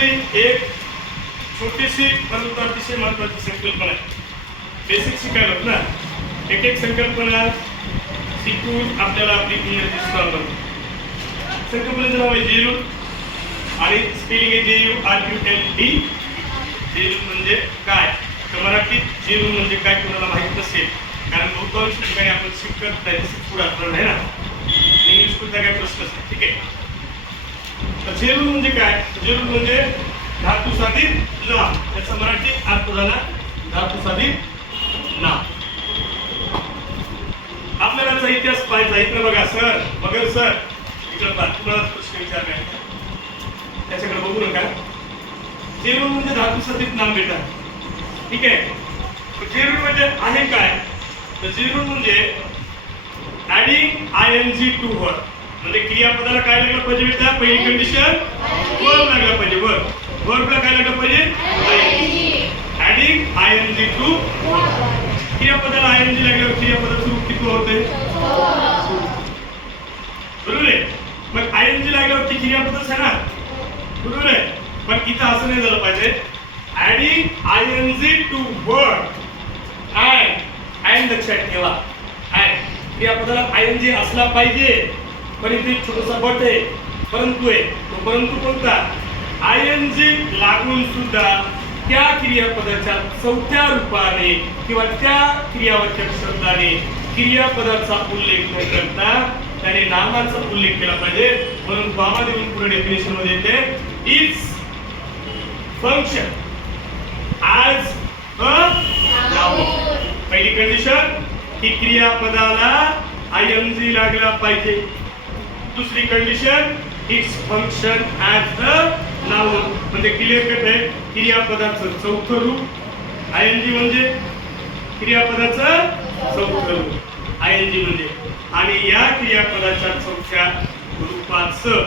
याच्यातली एक छोटीशी परंतु अतिशय महत्वाची संकल्पना आहे. बेसिक शिकायला होत ना, एक एक संकल्पना शिकून आपल्याला आपली इंग्रजी स्ट्रॉंग बनते. संकल्पनेचं नाव आहे जेरू आणि स्पेलिंग आहे JURULD. जेरू म्हणजे काय, तर मराठीत जेरू म्हणजे काय कोणाला माहित नसेल, कारण बहुतांश ठिकाणी आपण शिकत नाही, पुढे असणार नाही ना, इंग्लिश कुठला काय प्रश्नच नाही. ठीक आहे, तर जेरू म्हणजे काय, जेरू म्हणजे धातू साधित नाम. त्याचा मराठी अर्थ झाला धातू साधित नाम. आपल्याला त्याचा इतिहास पाहायचा. इकडे बघा सर, बघा सर, इकडे पहा, तुम्हाला प्रश्न विचारला त्याच्याकडे बघू नका. जेरू म्हणजे धातू साधित नाम बेटा. ठीक आहे, जेरू म्हणजे आहे काय, तर जेरू म्हणजे ऍडिंग ING टू वर्ब. म्हणजे क्रियापदाला काय लागलं पाहिजे बेटा, पहिली कंडिशन वर्ब लागला पाहिजे. वर्बला काय लागलं पाहिजे, ऍडिंग ING टू वर्ब. क्रियापदाला ING लागल्यावर क्रियापदाचं रूप किती होते, बरोबर आहे. मग ING लागल्यावर ती क्रियापदच आहे ना, बरोबर आहे. पण इथं असं नाही झालं पाहिजे, adding ING to verb. And लक्षात ठेवा, क्रियापदाला ING असला पाहिजे, पण इथे छोटासा बट आहे, परंतु आहे. तो परंतु कोणता, ING लागून सुद्धा त्या क्रियापदाच्या चौथ्या रूपाने किंवा त्या क्रियावाचक शब्दाने क्रियापदाचा उल्लेख न करता त्याने नामाचा उल्लेख केला पाहिजे. म्हणून बाबा देऊन पुढे डेफिनेशन मध्ये येते, it's function as a noun. पहिली कंडिशन की क्रियापदाला ING लागला पाहिजे. दुसरी condition, it's function as a noun. म्हणजे क्लिअर कट आहे, क्रियापदाचं चौथं रूप ING म्हणजे क्रियापदाचं चौथं रूप ING म्हणजे, आणि या क्रियापदाच्या चौथ्या रूपाचं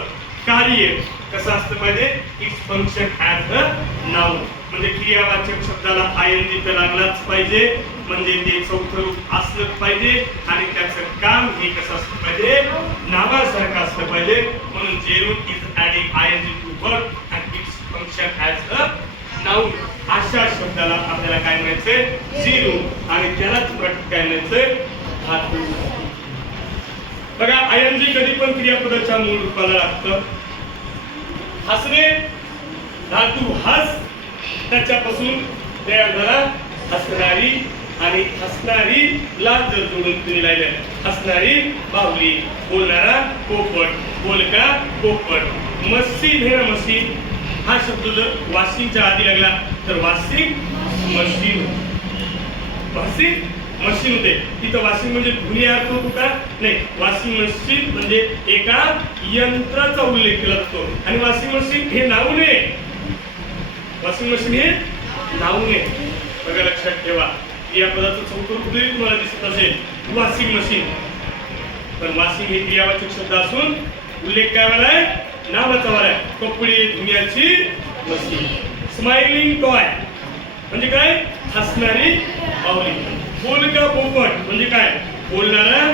कार्य कसं असतं पाहिजे, it's function as a noun. म्हणजे क्रियावाचक शब्दाला ING तर लागलाच पाहिजे, म्हणजे ते चौथं रूप असलं पाहिजे आणि त्याचं काम हे कसं असलं पाहिजे, नावासारखं असलं पाहिजे. म्हणून gerund is adding ING to verb and its function as a noun. अशा शब्दाला आपल्याला काय म्हणायचंय, जेरू, आणि त्यालाच मराठीत काय म्हणायचंय, धातू. बघा ING कधी पण क्रियापदाच्या मूळ रूपाला लागतं. हसणे, धातू हस, त्याच्यापासून तयार झाला हसणारी, आणि हसणारी ला जर जोडून तुम्ही लावले, हसणारी बाहुली, बोलणारा पोपट, बोलका पोपट. मशीन हे ना, मशीन हा शब्द जर वॉशिंगच्या आधी लागला तर वॉशिंग मशीन, वॉशिंग मशीन होते. तिथं वॉशिंग म्हणजे धुणी अर्थ होतो का, नाही. वॉशिंग मशीन म्हणजे एका यंत्राचा उल्लेख केला जातो, आणि वॉशिंग मशीन हे नाव नाही, वॉशिंग मशीन हे नाव नाही. बघा लक्षात ठेवा, या पदाचं चौथं रूप जरी तुम्हाला दिसत असेल वॉशिंग मशीन, पण वॉशिंग हे क्रियावाचक शब्द असून उल्लेख काय वाला आहे, नावाचा वाला आहे. कपडे धुण्याची मशीन. स्माइलिंग टॉय म्हणजे काय, हसणारी बाहुली. बोलका पोपट म्हणजे काय, बोलणारा